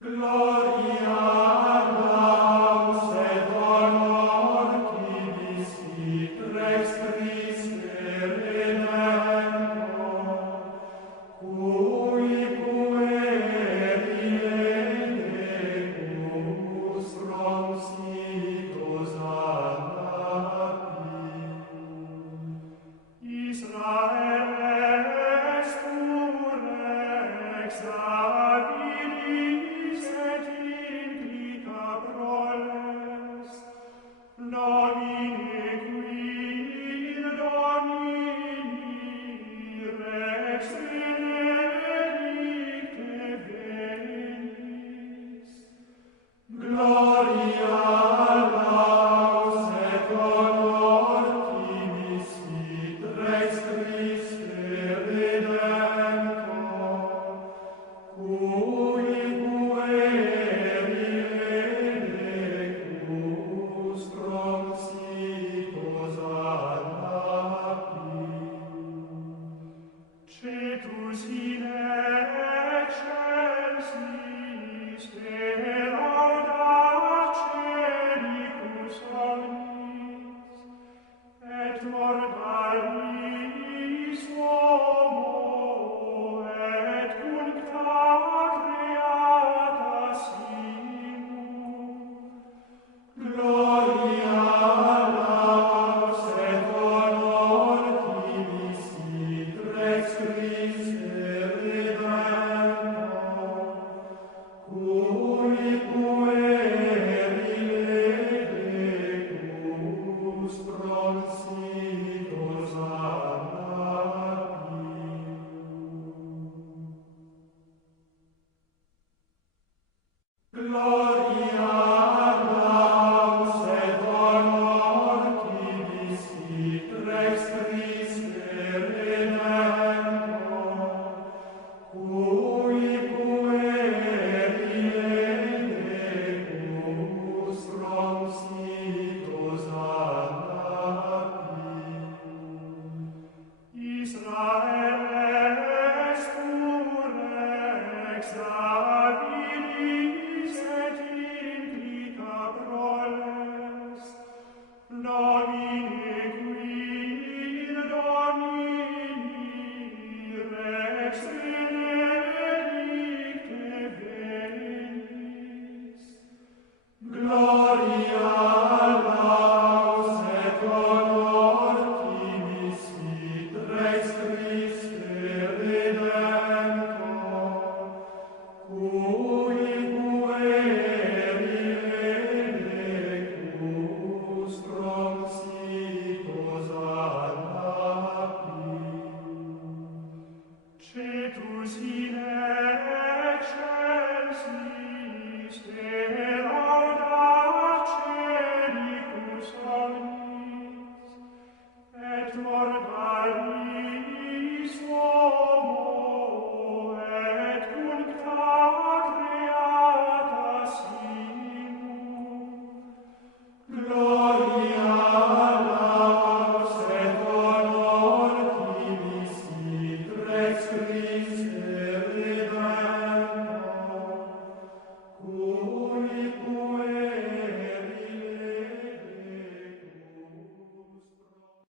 Gloria laus et honor tibi sit Rex Christe Redemptor, cui pueri edemus roncitus ad lapium. Israel est tu Rex habilis et implica proles, Domine quid Domini Rex benedicte venis. Gloria laus et honor tibi sit Rex Christe Redemptor, cui pueri edemus roncitus ad lapium. Cetus in excelsis te laudat celicus omnis, et mortalis homo et cuncta creata simul. Gloria laus et honor tibi sit Rex Christe Redemptor, cui pueri edemus roncitus ad lapium.